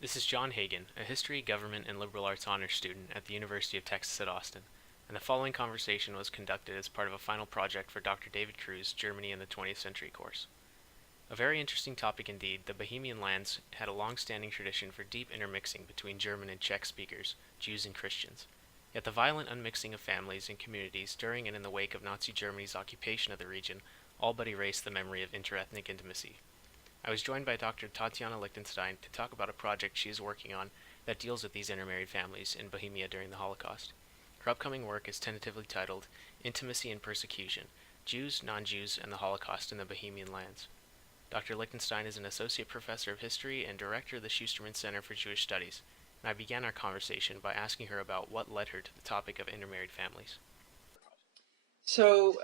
This is John Hagen, a history, government, and liberal arts honors student at the University of Texas at Austin, and the following conversation was conducted as part of a final project for Dr. David Crew's Germany in the 20th Century course. A very interesting topic indeed, the Bohemian Lands had a long-standing tradition for deep intermixing between German and Czech speakers, Jews and Christians. Yet the violent unmixing of families and communities during and in the wake of Nazi Germany's occupation of the region all but erased the memory of interethnic intimacy. I was joined by Dr. Tatjana Lichtenstein to talk about a project she is working on that deals with these intermarried families in Bohemia during the Holocaust. Her upcoming work is tentatively titled Intimacy and Persecution: Jews, Non-Jews, and the Holocaust in the Bohemian Lands. Dr. Lichtenstein is an associate professor of history and director of the Schusterman Center for Jewish Studies, and I began our conversation by asking her about what led her to the topic of intermarried families. So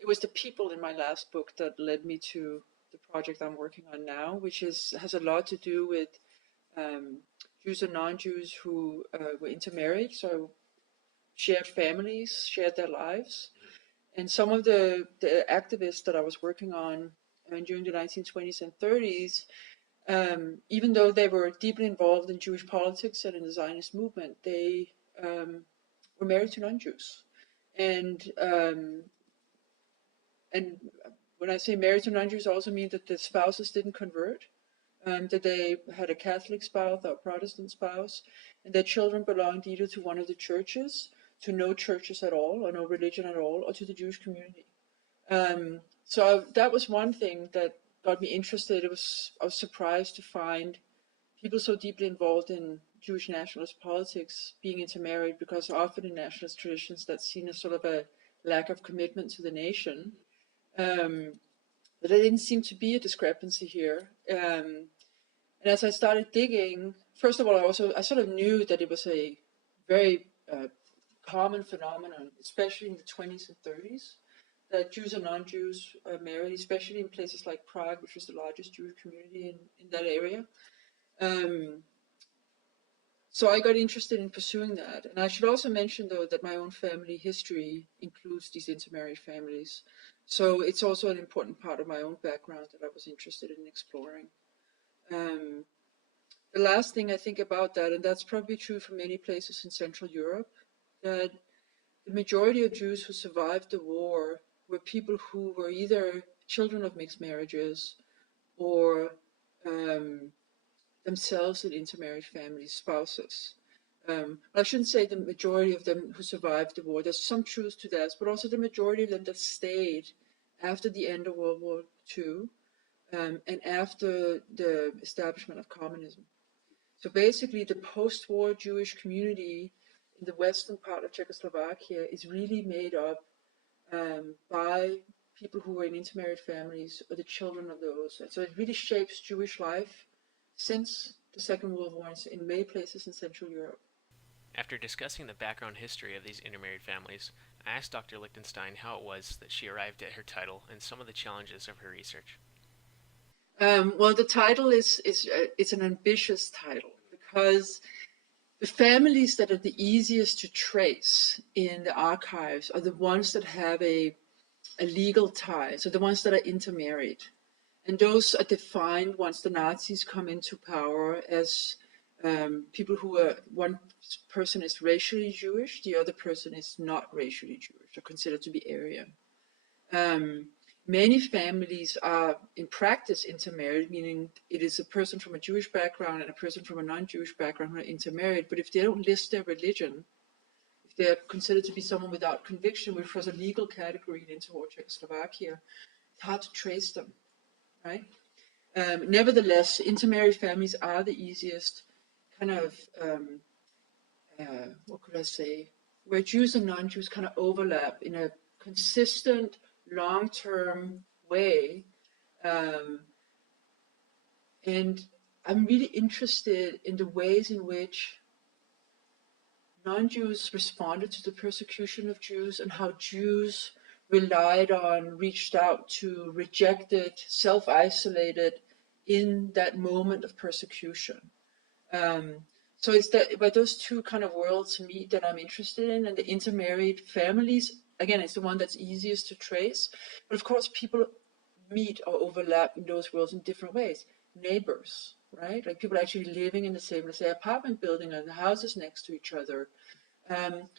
it was the people in my last book that led me to the project I'm working on now, which has a lot to do with Jews and non-Jews who were intermarried, so shared families, shared their lives. And some of the activists that I was working on during the 1920s and 30s, even though they were deeply involved in Jewish politics and in the Zionist movement, they were married to non-Jews. And and when I say married to non-Jews, I also mean that the spouses didn't convert, that they had a Catholic spouse or a Protestant spouse, and their children belonged either to one of the churches, to no churches at all, or no religion at all, or to the Jewish community. So that was one thing that got me interested. I was surprised to find people so deeply involved in Jewish nationalist politics being intermarried, because often in nationalist traditions that's seen as sort of a lack of commitment to the nation. But there didn't seem to be a discrepancy here. And as I started digging, first of all, I sort of knew that it was a very common phenomenon, especially in the 20s and 30s, that Jews and non-Jews married, especially in places like Prague, which was the largest Jewish community in that area. So I got interested in pursuing that. And I should also mention, though, that my own family history includes these intermarried families. So it's also an important part of my own background that I was interested in exploring. The last thing I think about that, and that's probably true for many places in Central Europe, that the majority of Jews who survived the war were people who were either children of mixed marriages or themselves in intermarried families, spouses. I shouldn't say the majority of them who survived the war. There's some truth to that, but also the majority of them that stayed after the end of World War II and after the establishment of communism. So basically, the post-war Jewish community in the western part of Czechoslovakia is really made up by people who were in intermarried families or the children of those. And so it really shapes Jewish life since the Second World War in many places in Central Europe. After discussing the background history of these intermarried families, I asked Dr. Lichtenstein how it was that she arrived at her title and some of the challenges of her research. Well, the title it's an ambitious title because the families that are the easiest to trace in the archives are the ones that have a legal tie, so the ones that are intermarried. And those are defined once the Nazis come into power as people who are, one person is racially Jewish, the other person is not racially Jewish, or considered to be Aryan. Many families are in practice intermarried, meaning it is a person from a Jewish background and a person from a non-Jewish background who are intermarried, but if they don't list their religion, if they're considered to be someone without conviction, which was a legal category in interwar Czechoslovakia, it's hard to trace them, right? Nevertheless, intermarried families are the easiest kind of, what could I say, where Jews and non-Jews kind of overlap in a consistent, long-term way. And I'm really interested in the ways in which non-Jews responded to the persecution of Jews and how Jews relied on, reached out to, rejected, self-isolated in that moment of persecution. So it's that where those two kind of worlds meet that I'm interested in, and the intermarried families, again, it's the one that's easiest to trace. But of course, people meet or overlap in those worlds in different ways. Neighbors, right? Like people actually living in the same, let's say, apartment building and the houses next to each other.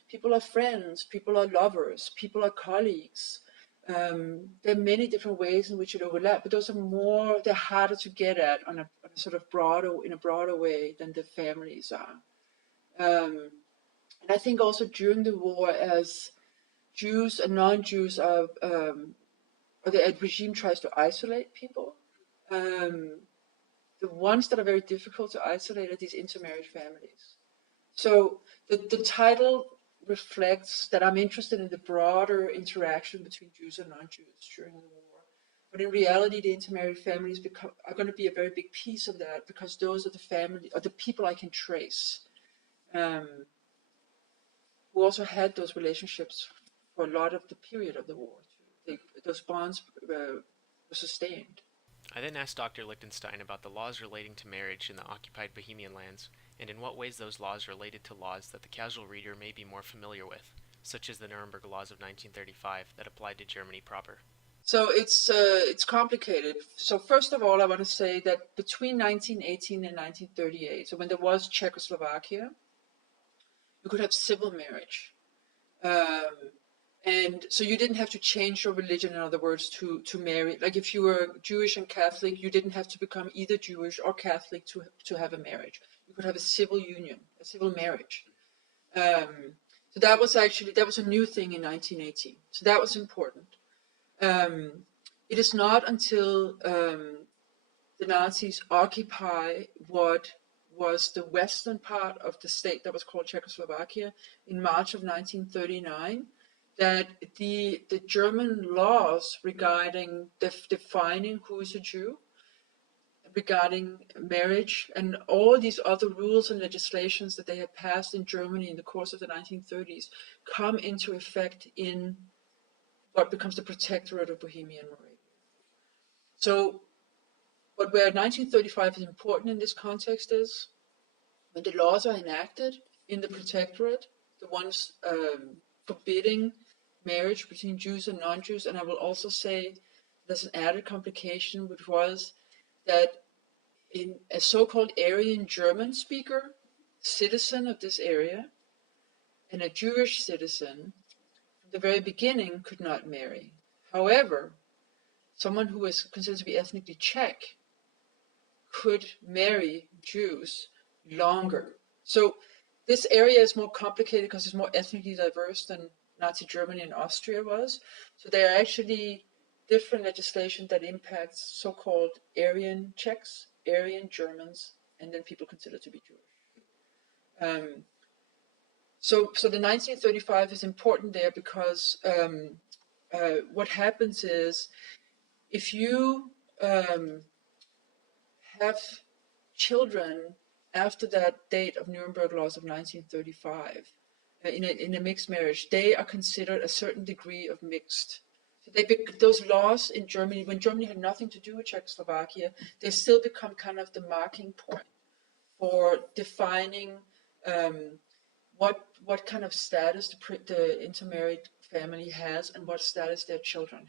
People are friends, people are lovers, people are colleagues. There are many different ways in which it overlaps, but they're harder to get at on a sort of in a broader way than the families are. And I think also during the war, as Jews and non-Jews or the regime tries to isolate people, um, the ones that are very difficult to isolate are these intermarried families. So the title reflects that I'm interested in the broader interaction between Jews and non-Jews during the war. But in reality, the intermarried families are going to be a very big piece of that, because those are the people I can trace, um, who also had those relationships for a lot of the period of the war. Those bonds were sustained. I then asked Dr. Lichtenstein about the laws relating to marriage in the occupied Bohemian lands, and in what ways those laws related to laws that the casual reader may be more familiar with, such as the Nuremberg Laws of 1935 that applied to Germany proper. So it's complicated. So first of all, I want to say that between 1918 and 1938, so when there was Czechoslovakia, you could have civil marriage. Um, and so you didn't have to change your religion, in other words, to marry. Like if you were Jewish and Catholic, you didn't have to become either Jewish or Catholic to have a marriage. You could have a civil union, a civil marriage. So that was a new thing in 1918. So that was important. It is not until the Nazis occupy what was the western part of the state that was called Czechoslovakia in March of 1939 that the German laws regarding defining who is a Jew, regarding marriage, and all these other rules and legislations that they had passed in Germany in the course of the 1930s come into effect in what becomes the protectorate of Bohemia and Moravia. So, where 1935 is important in this context is when the laws are enacted in the protectorate, the ones forbidding marriage between Jews and non-Jews, and I will also say there's an added complication, which was that in a so-called Aryan German speaker, citizen of this area, and a Jewish citizen, from the very beginning could not marry. However, someone who was considered to be ethnically Czech could marry Jews longer. So this area is more complicated because it's more ethnically diverse than Nazi Germany and Austria was. So there are actually different legislation that impacts so-called Aryan Czechs, Aryan Germans, and then people considered to be Jewish. So the 1935 is important there because what happens is if you have children after that date of Nuremberg laws of 1935 in a mixed marriage, they are considered a certain degree of mixed. So those laws in Germany, when Germany had nothing to do with Czechoslovakia, they still become kind of the marking point for defining what kind of status the intermarried family has and what status their children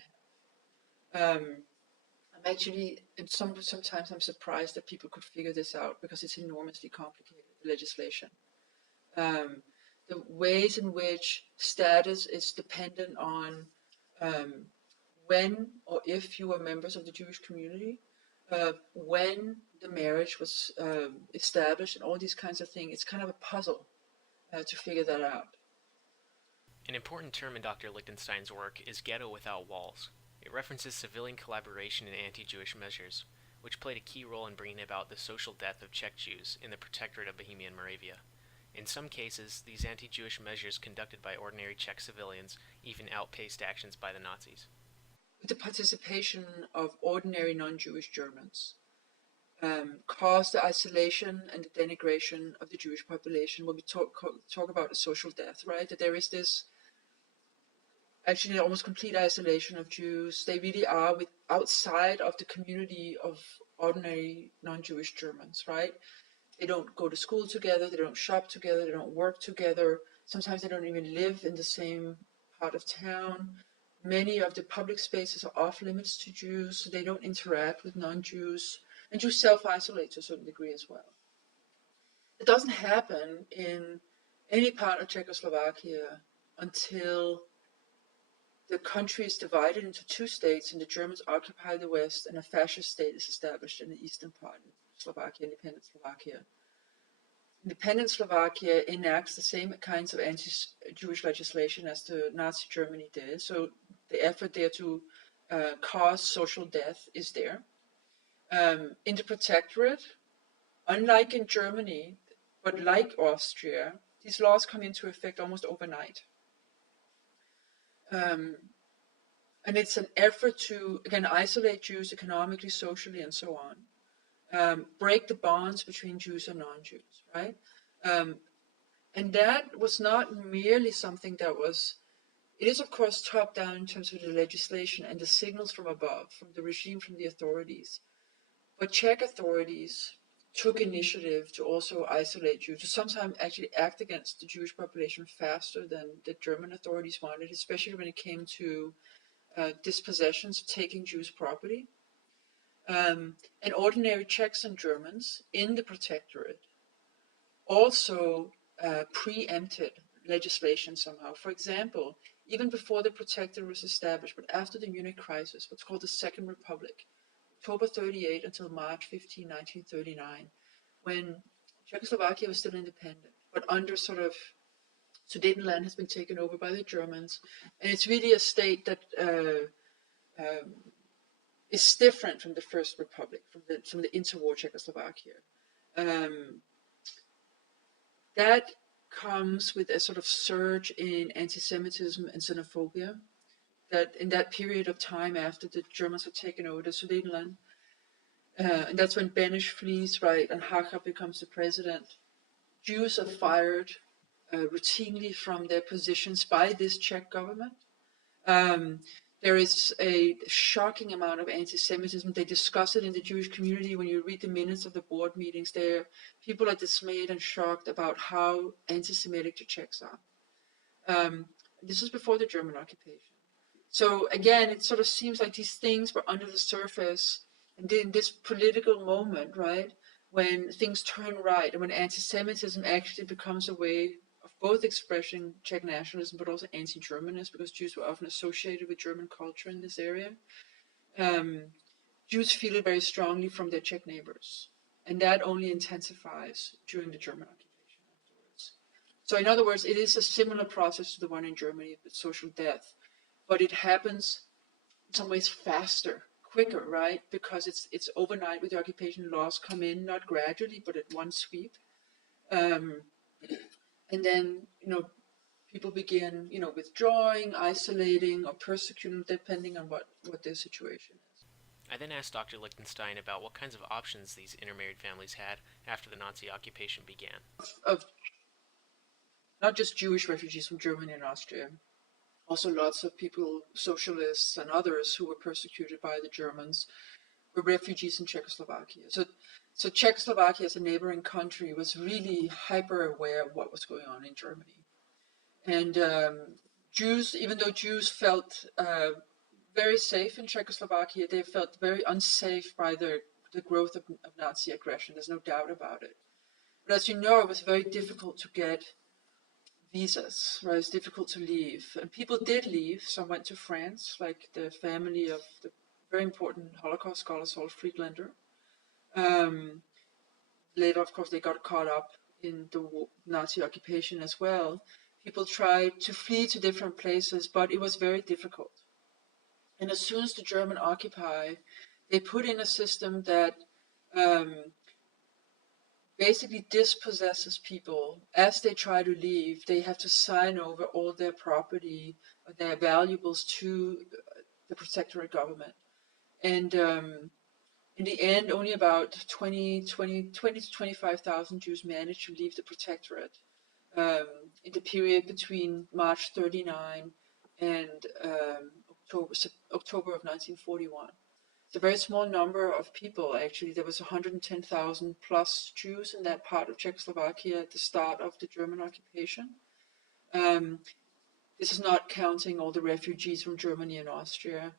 have. I'm actually, and sometimes I'm surprised that people could figure this out because it's enormously complicated, the legislation. The ways in which status is dependent on when or if you were members of the Jewish community, when the marriage was established, and all these kinds of things. It's kind of a puzzle to figure that out. An important term in Dr. Lichtenstein's work is Ghetto without walls. It references civilian collaboration in anti-Jewish measures, which played a key role in bringing about the social death of Czech Jews in the protectorate of Bohemia and Moravia. In some cases, these anti-Jewish measures conducted by ordinary Czech civilians even outpaced actions by the Nazis. With the participation of ordinary non-Jewish Germans, caused the isolation and the denigration of the Jewish population when we talk about a social death, right? That there is this actually almost complete isolation of Jews. They really are outside of the community of ordinary non-Jewish Germans, right? They don't go to school together, they don't shop together, they don't work together. Sometimes they don't even live in the same part of town. Many of the public spaces are off limits to Jews, so they don't interact with non-Jews. and Jews self-isolate to a certain degree as well. It doesn't happen in any part of Czechoslovakia until the country is divided into two states, and the Germans occupy the west, and a fascist state is established in the eastern part of Slovakia, independent Slovakia. Independent Slovakia enacts the same kinds of anti-Jewish legislation as the Nazi Germany did. So the effort there to cause social death is there. In the protectorate, unlike in Germany, but like Austria, these laws come into effect almost overnight. And it's an effort to, again, isolate Jews economically, socially, and so on. Break the bonds between Jews and non-Jews, right? And that was not merely something that was, it is of course top down in terms of the legislation and the signals from above, from the regime, from the authorities. But Czech authorities took initiative to also isolate Jews, to sometimes actually act against the Jewish population faster than the German authorities wanted, especially when it came to dispossessions, taking Jewish property. And ordinary Czechs and Germans in the protectorate also preempted legislation somehow. For example, even before the protectorate was established, but after the Munich crisis, what's called the Second Republic, October 38 until March 15, 1939, when Czechoslovakia was still independent, but under sort of Sudetenland has been taken over by the Germans, and it's really a state that is different from the First Republic, from the interwar Czechoslovakia. That comes with a sort of surge in anti-Semitism and xenophobia. That in that period of time after the Germans had taken over the Sudetenland, and that's when Beneš flees, right, and Hacha becomes the president. Jews are fired routinely from their positions by this Czech government. There is a shocking amount of anti-Semitism. They discuss it in the Jewish community. When you read the minutes of the board meetings there, people are dismayed and shocked about how anti-Semitic the Czechs are. This is before the German occupation. So again, it sort of seems like these things were under the surface, and in this political moment, right, when things turn right, and when anti-Semitism actually becomes a way of both expressing Czech nationalism, but also anti-Germanism, because Jews were often associated with German culture in this area. Jews feel it very strongly from their Czech neighbors, and that only intensifies during the German occupation afterwards. So in other words, it is a similar process to the one in Germany with social death, but it happens in some ways faster, quicker, right? Because it's overnight with the occupation. Laws come in, not gradually, but at one sweep. And then, people begin, withdrawing, isolating, or persecuting, depending on what their situation is. I then asked Dr. Lichtenstein about what kinds of options these intermarried families had after the Nazi occupation began. Of not just Jewish refugees from Germany and Austria, also lots of people, socialists and others who were persecuted by the Germans, were refugees in Czechoslovakia. So Czechoslovakia as a neighboring country was really hyper aware of what was going on in Germany. And Jews, even though Jews felt very safe in Czechoslovakia, they felt very unsafe by the growth of Nazi aggression. There's no doubt about it. But as you know, it was very difficult to get visas, right? It's difficult to leave. And people did leave. Some went to France, like the family of the very important Holocaust scholar Saul Friedlander. Later, of course, they got caught up in the Nazi occupation as well. People tried to flee to different places, but it was very difficult. And as soon as the German occupy, they put in a system that basically dispossesses people. As they try to leave, they have to sign over all their property, their valuables to the protectorate government. And in the end, only about 20 to 25,000 Jews managed to leave the protectorate in the period between March 39 and October of 1941. It's a very small number of people, actually. There was 110,000 plus Jews in that part of Czechoslovakia at the start of the German occupation. This is not counting all the refugees from Germany and Austria.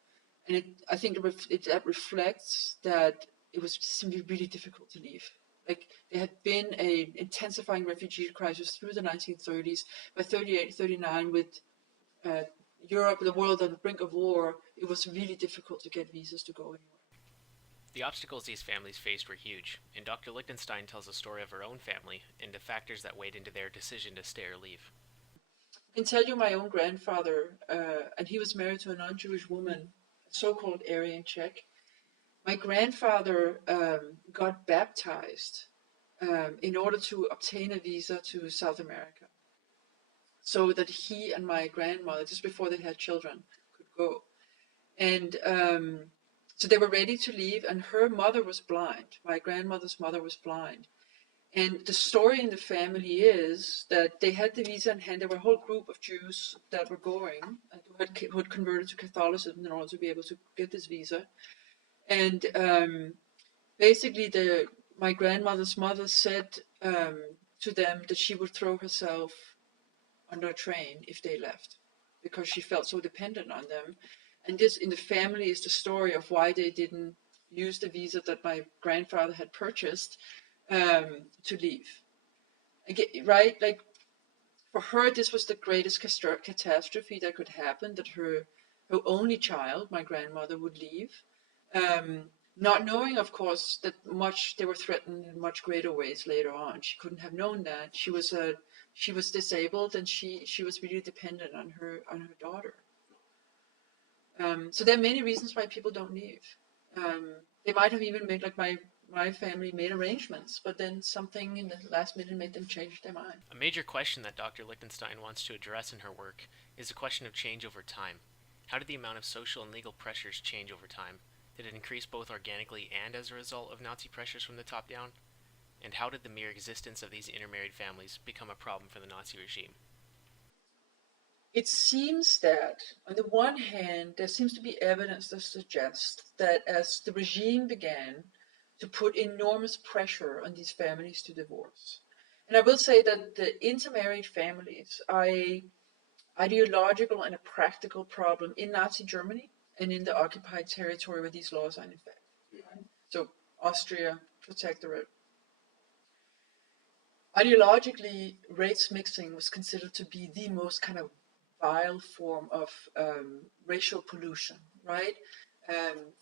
And I think that reflects that it was simply really difficult to leave. Like, there had been an intensifying refugee crisis through the 1930s. By 38, 39, with Europe, the world on the brink of war, it was really difficult to get visas to go anywhere. The obstacles these families faced were huge, and Dr. Lichtenstein tells a story of her own family and the factors that weighed into their decision to stay or leave. I can tell you my own grandfather, and he was married to a non-Jewish woman, so-called Aryan Czech. My grandfather got baptized in order to obtain a visa to South America, so that he and my grandmother, just before they had children, could go. And so they were ready to leave, and her mother was blind. My grandmother's mother was blind. And the story in the family is that they had the visa in hand. There were a whole group of Jews that were going, who had converted to Catholicism in order to be able to get this visa. And basically, my grandmother's mother said to them that she would throw herself under a train if they left, because she felt so dependent on them. And this, in the family, is the story of why they didn't use the visa that my grandfather had purchased to leave. Again, right? Like, for her, this was the greatest catastrophe that could happen, that her only child, my grandmother, would leave. Not knowing, of course, that they were threatened in much greater ways later on. She couldn't have known that. She was disabled, and she was really dependent on her daughter. So there are many reasons why people don't leave. They might have even made, like my family made arrangements, but then something in the last minute made them change their mind. A major question that Dr. Lichtenstein wants to address in her work is the question of change over time. How did the amount of social and legal pressures change over time? Did it increase both organically and as a result of Nazi pressures from the top down? And how did the mere existence of these intermarried families become a problem for the Nazi regime? It seems that, on the one hand, there seems to be evidence that suggests that as the regime began to put enormous pressure on these families to divorce, and I will say that the intermarried families are an ideological and a practical problem in Nazi Germany and in the occupied territory where these laws are in effect. Right? So Austria, Protectorate. Ideologically, race mixing was considered to be the most kind of vile form of racial pollution, right?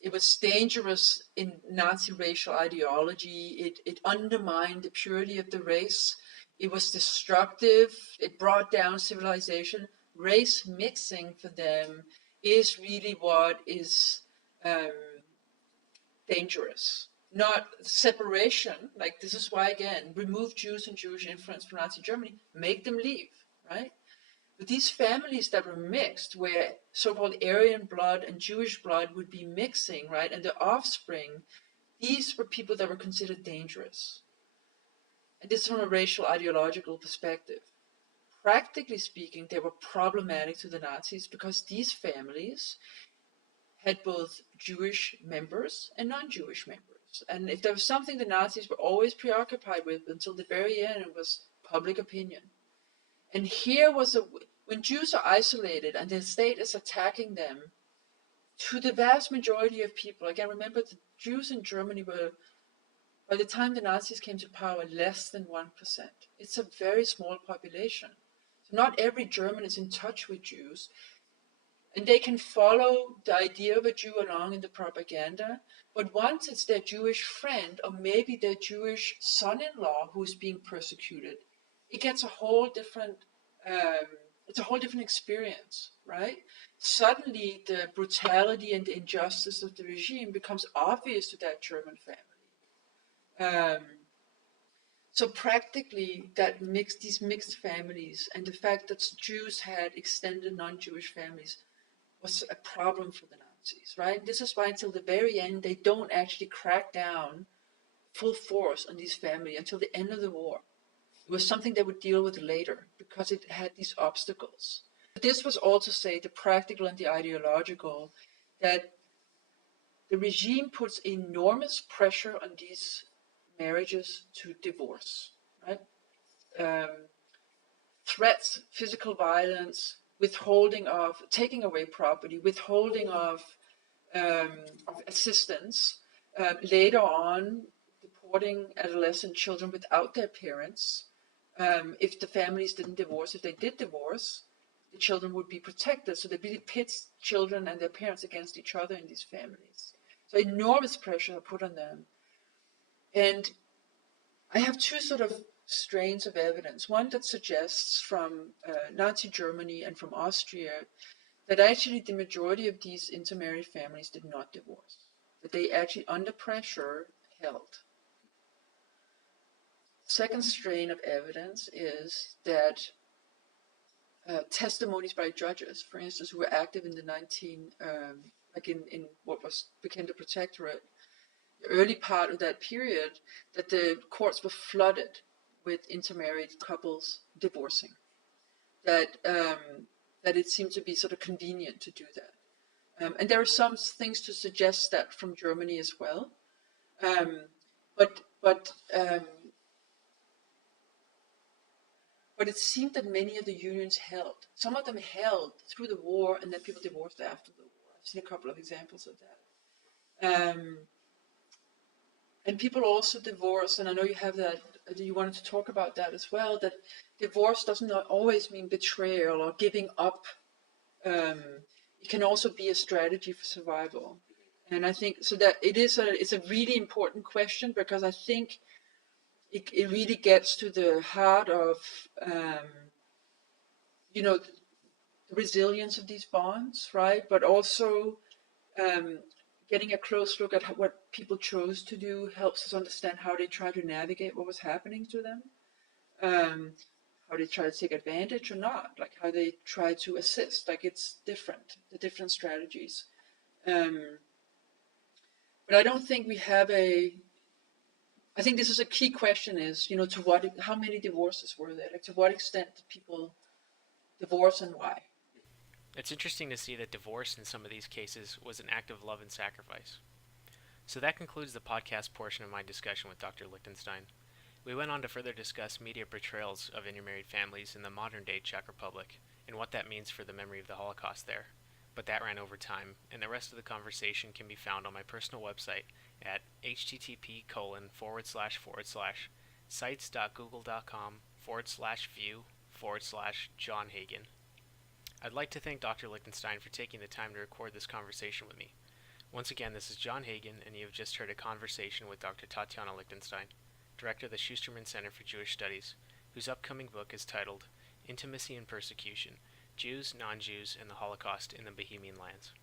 It was dangerous in Nazi racial ideology. It undermined the purity of the race. It was destructive. It brought down civilization. Race mixing for them is really what is dangerous. Not separation, like this is why, again, remove Jews and Jewish influence from Nazi Germany, make them leave, right? But these families that were mixed, where so-called Aryan blood and Jewish blood would be mixing, right, and the offspring, these were people that were considered dangerous. And this is from a racial ideological perspective. Practically speaking, they were problematic to the Nazis because these families had both Jewish members and non-Jewish members. And if there was something the Nazis were always preoccupied with until the very end, it was public opinion. And here was when Jews are isolated and the state is attacking them, to the vast majority of people, again, remember the Jews in Germany were, by the time the Nazis came to power, less than 1%. It's a very small population. So not every German is in touch with Jews. And they can follow the idea of a Jew along in the propaganda, but once it's their Jewish friend or maybe their Jewish son-in-law who's being persecuted, it gets a whole different, it's a whole different experience, right? Suddenly the brutality and the injustice of the regime becomes obvious to that German family. So practically, these mixed families and the fact that Jews had extended non-Jewish families was a problem for the Nazis, right? This is why until the very end, they don't actually crack down full force on these families until the end of the war. It was something they would deal with later because it had these obstacles. But this was all to say the practical and the ideological, that the regime puts enormous pressure on these marriages to divorce, right? Threats, physical violence, withholding of, taking away property, withholding of assistance, Later on, deporting adolescent children without their parents. If the families didn't divorce, if they did divorce, the children would be protected. So they really pits children and their parents against each other in these families. So enormous pressure put on them. And I have two sort of strains of evidence. One that suggests from Nazi Germany and from Austria that actually the majority of these intermarried families did not divorce, that they actually, under pressure, held. Second strain of evidence is that testimonies by judges, for instance, who were active in the in what became the Protectorate, the early part of that period, that the courts were flooded with intermarried couples divorcing. That it seemed to be sort of convenient to do that. And there are some things to suggest that from Germany as well. But it seemed that many of the unions held. Some of them held through the war, and then people divorced after the war. I've seen a couple of examples of that. And people also divorce, and I know you have that, you wanted to talk about that as well, that divorce doesn't always mean betrayal or giving up. It can also be a strategy for survival. And I think, so that it's a really important question, because I think it really gets to the heart of, the resilience of these bonds, right? But also getting a close look at what people chose to do helps us understand how they tried to navigate what was happening to them, how they try to take advantage or not, like how they try to assist. Like it's different, the different strategies. But I don't think we have I think this is a key question is, how many divorces were there? Like to what extent did people divorce and why? It's interesting to see that divorce in some of these cases was an act of love and sacrifice. So that concludes the podcast portion of my discussion with Dr. Lichtenstein. We went on to further discuss media portrayals of intermarried families in the modern-day Czech Republic and what that means for the memory of the Holocaust there. But that ran over time, and the rest of the conversation can be found on my personal website at http://sites.google.com/view/John Hagen. I'd like to thank Dr. Lichtenstein for taking the time to record this conversation with me. Once again, this is John Hagen, and you have just heard a conversation with Dr. Tatjana Lichtenstein, director of the Schusterman Center for Jewish Studies, whose upcoming book is titled Intimacy and Persecution: Jews, Non-Jews, and the Holocaust in the Bohemian Lands.